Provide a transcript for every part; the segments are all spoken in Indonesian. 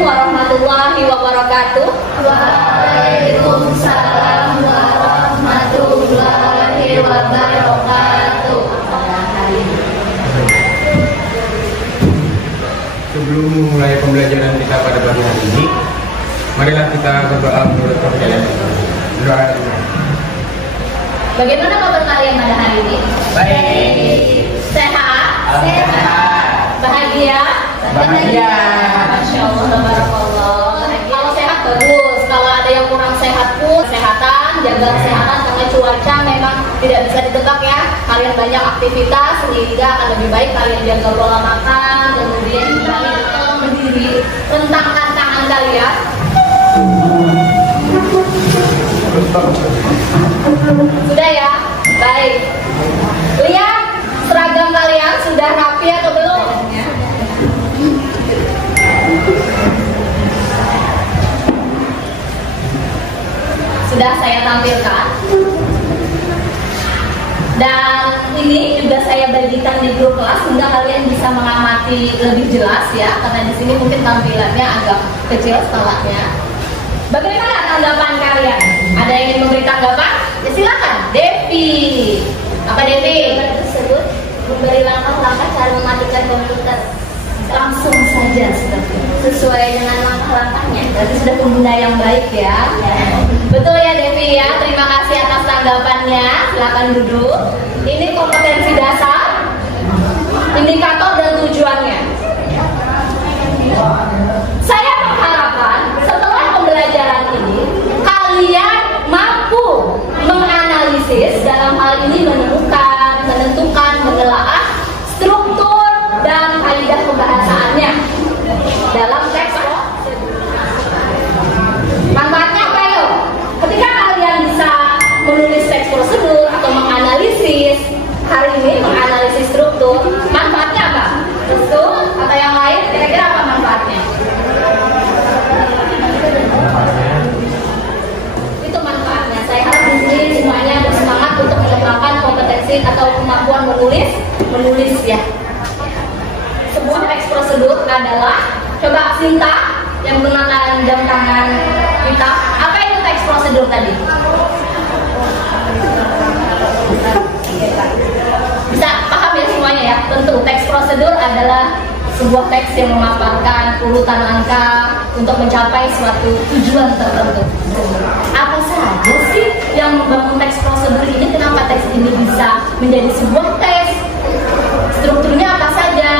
warahmatullahi wabarakatuh. Waalaikumsalam warahmatullahi wabarakatuh. Sebelum memulai pembelajaran kita pada pagi hari ini, marilah kita berdoa menurut kepercayaan kita. Doa. Bagaimana kabar kalian pada hari ini? Baik. Sehat? Sehat. Bahagia? Bahagia. Masya Allah, barakallah. Kalau sehat bagus. Kalau ada yang kurang sehat pun kesehatan, jaga kesehatan karena cuaca memang tidak bisa ditebak ya. Kalian banyak aktivitas sehingga akan lebih baik kalian jaga pola makan, kemudian kembali berdiri, rentangkan tangan kalian. Sudah ya? Baik. Lihat seragam kalian sudah rapi atau belum? Sudah saya tampilkan. Dan ini juga saya bagikan di grup kelas sehingga kalian bisa mengamati lebih jelas ya, karena di sini mungkin tampilannya agak kecil skala-nya. Bagaimana tanggapan kalian? Ada yang ingin memberi tanggapan? Ya silakan, Devi. Apa Devi? Tersebut memberi langkah-langkah cara mematikan komputer. Langsung saja seperti itu. Sesuai dengan langkah-langkahnya. Berarti sudah pengguna yang baik ya. Betul ya Devi ya. Terima kasih atas tanggapannya. Silakan duduk. Ini kompetensi dasar, indikator dan tujuannya. Saya mengharapkan setelah pembelajaran ini kalian mampu menganalisis, dalam hal ini menemukan, menentukan, menelaah struktur dan kaidah pembahasannya dalam teks. Manfaatnya apa yo? Ketika kalian bisa menulis teks prosedur atau menganalisis, hari ini menganalisis struktur, manfaatnya apa? Betul? Atau yang lain? Kira-kira apa manfaatnya? Itu manfaatnya. Saya harap di sini semuanya bersemangat untuk mengembangkan kompetensi atau kemampuan menulis ya. Sebuah teks prosedur adalah, coba Sinta yang menggunakan jam tangan kita, apa itu teks prosedur tadi? Bisa paham ya semuanya ya? Tentu teks prosedur adalah sebuah teks yang memaparkan urutan langkah untuk mencapai suatu tujuan tertentu. Apa saja sih yang membangun teks prosedur ini? Kenapa teks ini bisa menjadi sebuah teks? Strukturnya apa saja?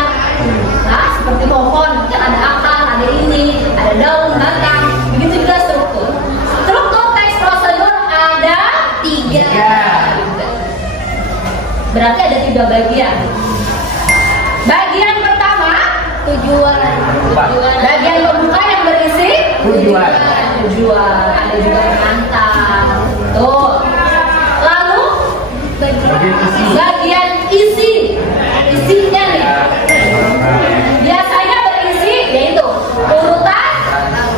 Nah, seperti pohon, kan ada akar, ada ini, ada daun, batang, begitu juga struktur. Struktur teks prosedur ada 3. Berarti ada 3 bagian. Bagian pertama, tujuan. Bagian pembuka yang berisi tujuan. Ada juga pengantar. Tuh. Lalu bagian isi. Isinya nih. Biasanya berisi yaitu urutan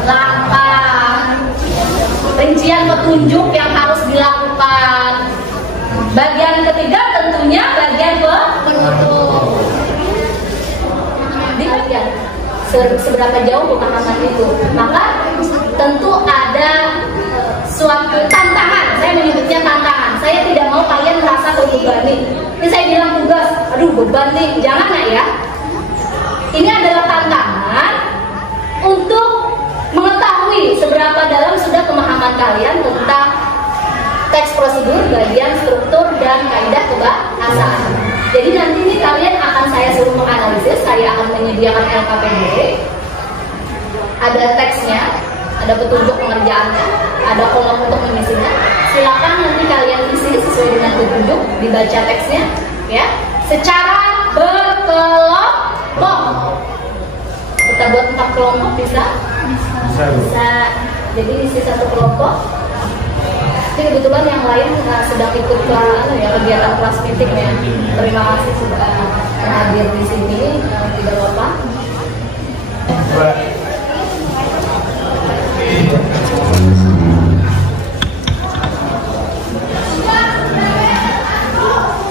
langkah, rincian petunjuk yang harus dilakukan. Bagian ketiga tentunya bagian penutup. Di bagian seberapa jauh pemahaman itu, maka tentu ada suatu tantangan. Saya menyebutnya tantangan. Saya tidak mau kalian merasa terbebani. Ini saya bilang tugas, aduh beban nih, jangan ya. Ini adalah tantangan untuk mengetahui seberapa dalam sudah pemahaman kalian tentang teks prosedur, bagian struktur dan kaidah kebahasaan. Jadi nanti ini kalian akan saya suruh menganalisis, saya akan menyediakan LKPD, ada teksnya, ada petunjuk pengerjaannya, ada kolom untuk mengisinya. Silakan nanti kalian isi sesuai dengan petunjuk, dibaca teksnya, ya, secara berkelompok. Kita buat 4 kelompok bisa? Bisa. Jadi isi 1 kelompok. Tapi kebetulan yang lain sedang ikut kegiatan kelas meeting ya. Terima kasih sudah hadir di sini. Tidak apa-apa.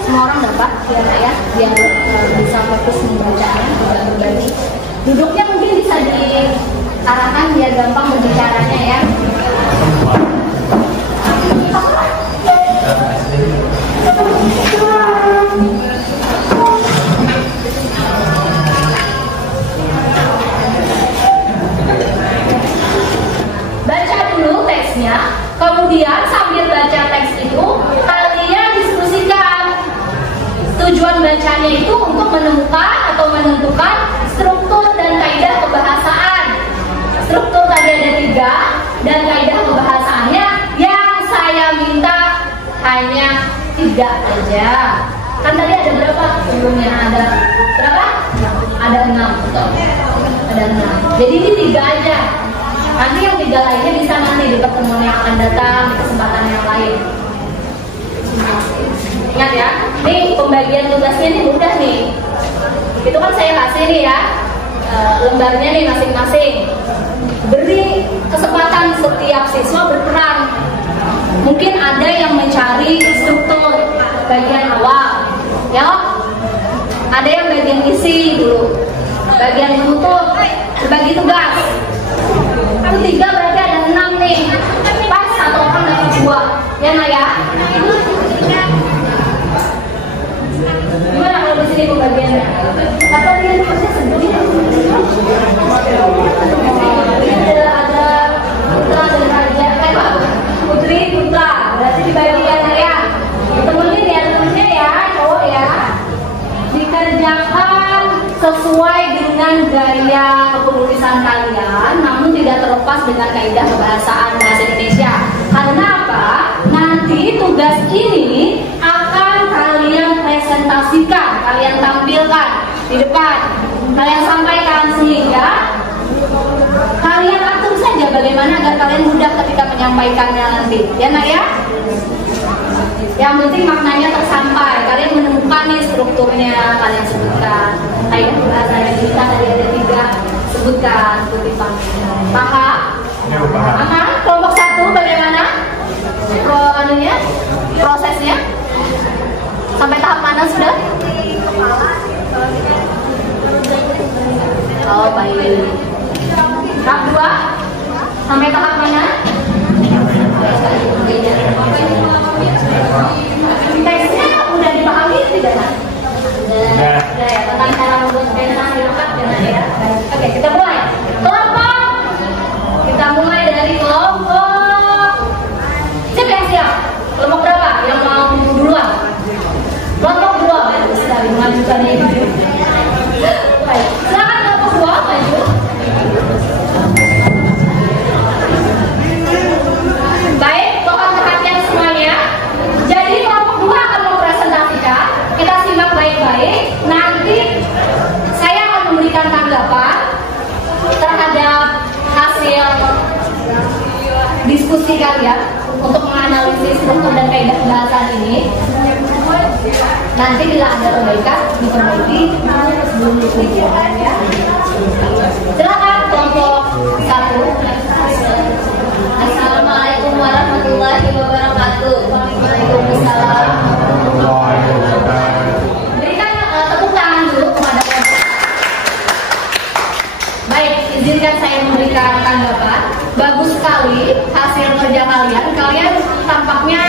Semua orang dapat ya, biar bisa fokus membacanya, tidak berbagi. Duduknya mungkin bisa di arahkan biar gampang berbicaranya ya. Baca dulu teksnya, kemudian sambil baca teks itu kalian diskusikan. Tujuan bacanya itu untuk menemukan atau menentukan struktur dan kaidah pembahasaan. Struktur tadi ada 3 dan kaidah pembahasannya yang saya minta hanya 3 aja. Kan tadi ada berapa sebelumnya? Ada berapa? Ada 6. Betul. Ada 6. Jadi ini 3 aja. Nanti yang 3 lainnya bisa nanti di pertemuan yang akan datang, di kesempatan yang lain. Ingat ya, nih pembagian tugasnya ini mudah nih. Itu kan saya kasih nih ya, lembarnya nih masing-masing. Beri kesempatan setiap siswa berperan. Mungkin ada yang mencari struktur bagian awal, ya. Ada yang bagian isi dulu, bagian menutup, berbagi tugas. Itu 3 berarti ada 6 nih. Pas 1 orang dapat 2, ya nak ya. Gimana kalau di sini pembagiannya? Atau dia nulisnya sendiri? Ada Putra dan Raja, Putri, Putra. Berarti dibagikan ya. Temenin ya temennya ya, cowok ya. Dikerjakan sesuai dengan gaya kepenulisan kalian, namun tidak terlepas dengan kaidah kebahasaan bahasa Indonesia. Karena apa? Nanti tugas ini akan kalian presentasikan, kalian tampilkan di depan, kalian sampaikan sehingga kalian atur saja bagaimana agar kalian mudah ketika menyampaikannya nanti, ya nak ya. Yang penting maknanya tersampai, kalian menemukan nih strukturnya, kalian sebutkan. Kaidah bahasa yang kita tadi ada 3, sebutkan kutipan. Paham? Paham? Kelompok 1 bagaimana? Prosesnya? Sampai tahap mana sudah? Oh baik. Tahap 2? Sampai tahap mana? Teksnya udah dipahami tidak? Sudah ya, tentang cara membuat pena lengkap ya. Oke, kita mulai. Kelompok. Kita mulai dari kelompok. Siapa yang siap? Kelompok berapa? Yang mau duluan? Kelompok 2. Bagus sekali mengajukan ini. Baik, silakan kelompok 2 maju. Baik, mohon perhatian semuanya. Jadi kelompok 2 akan mempresentasikan. Kita simak baik-baik. Nanti saya akan memberikan tanggapan terhadap hasil diskusi kalian untuk menganalisis struktur dan kaidah bahasa ini. Nanti bila ada perbaikan diperbaiki sebelum diujian ya. Silakan kelompok 1. Assalamualaikum warahmatullahi wabarakatuh. Waalaikumsalam. Berikan tepuk tangan dulu kepada kelompok. Baik, izinkan saya memberikan tanggapan. Bagus sekali hasil kerja kalian. Kalian tampaknya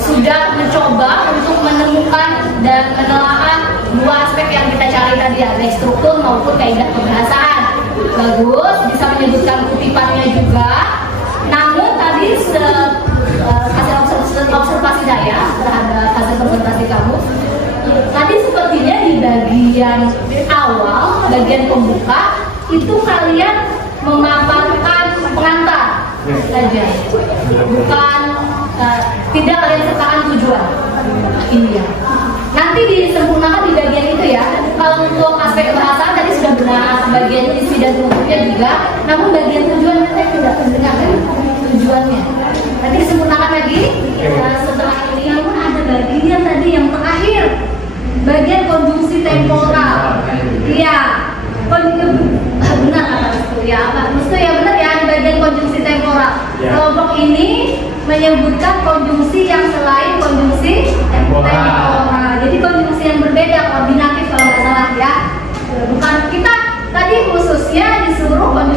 sudah mencoba untuk menemukan dan menelaah 2 aspek yang kita cari tadi, ada struktur maupun kaidah kebahasaan. Bagus, bisa menyebutkan kutipannya juga. Namun tadi hasil observasi saya terhadap hasil presentasi kamu, tadi sepertinya di bagian awal, bagian pembuka itu kalian memaparkan pengantar saja, bukan tidak kalian sertakan tujuan. Ini ya. Nanti disempurnakan di bagian itu ya. Kalau untuk aspek kebahasaan tadi sudah benar, bagian isi dan tujuannya juga. Namun bagian tujuan saya tidak mendengarkan tujuannya. Nanti disempurnakan lagi. Setelah ini namun ada bagian tadi yang terakhir, bagian konjungsi temporal. Iya. Benar kata Restu ya, Pak Restu ya, benar ya, di bagian konjungsi temporal. Kelompok ini menyebutkan konjungsi yang selain konjungsi temporal. Jadi konjungsi yang berbeda, koordinatif kalau nggak salah ya. Bukan kita tadi khususnya disuruh konjungsi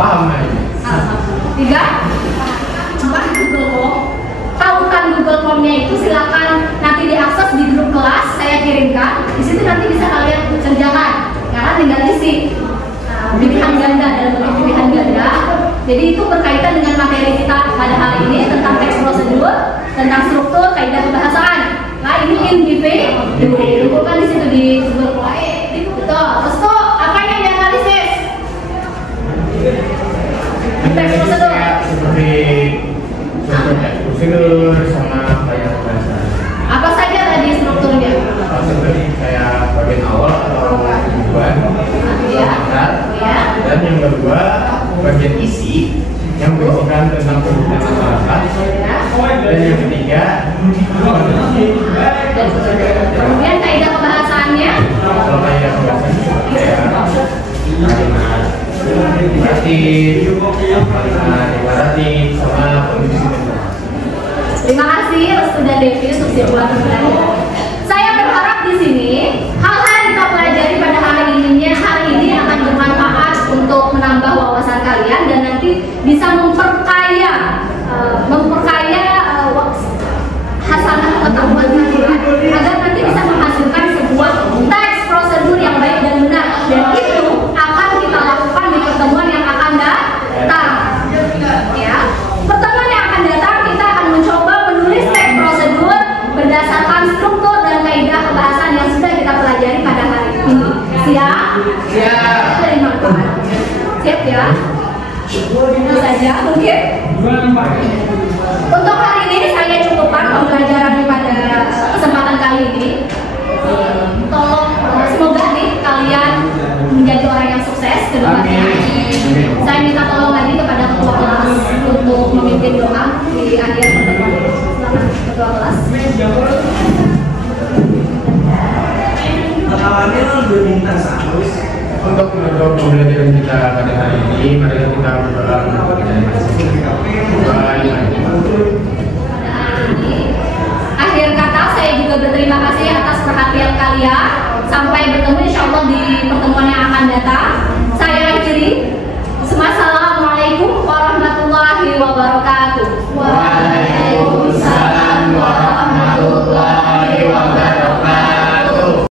paham aja. 3, 4 Google Form. Tautan Google Form-nya itu silakan nanti diakses di grup kelas, saya kirimkan. Di situ nanti bisa kalian kerjakan. Karena tinggal isi pilihan ganda dalam bentuk pilihan ganda. Jadi itu berkaitan dengan materi kita pada hari ini tentang teks prosedur, tentang struktur, kaidah kebahasaan. Nah ini individu, bukan di situ di Google Form. Betul. Terus tuh apa yang dianalisis? Teks prosedur. Seperti teks prosedur sama kaidah kebahasaan. Apa saja tadi strukturnya? Seperti kayak bagian awal atau tujuan, dan yang kedua bagian isi yang berisikan tentang kebutuhan masyarakat, dan yang ketiga kemudian kaidah kebahasaannya. kalau kaidah kebahasaan kalimat imperatif, kalimat imperatif, sama kondisi. Terima kasih Restu dan Devi untuk simpulan belajar. Saya berharap di sini hal-hal yang kita pelajari pada hari ini akan bermanfaat untuk menambah wawasan kalian dan nanti bisa memperkaya hasanah pengetahuan kalian agar nanti bisa menghasilkan sebuah teks prosedur yang baik dan benar, dan itu akan kita lakukan di pertemuan yang akan datang. Ya, pertemuan yang akan datang kita akan mencoba menulis teks prosedur berdasarkan struktur dan kaidah kebahasaan yang sudah kita pelajari pada hari ini. Siap? Siap. Dari manfaat. Siap ya? Itu saja mungkin. Untuk hari ini saya cukupkan pembelajaran pada kesempatan kali ini. Tolong semoga nih kalian menjadi orang yang sukses ke depannya. Saya minta tolong lagi kepada ketua kelas untuk memimpin doa di akhir pertemuan. Silakan ketua kelas. Untuk menutup pembelajaran kita pada hari ini, mari kita berdoa. Akhir kata saya juga berterima kasih atas perhatian kalian. Sampai bertemu insya Allah di pertemuan yang akan datang. Saya akhiri. Assalamualaikum warahmatullahi wabarakatuh.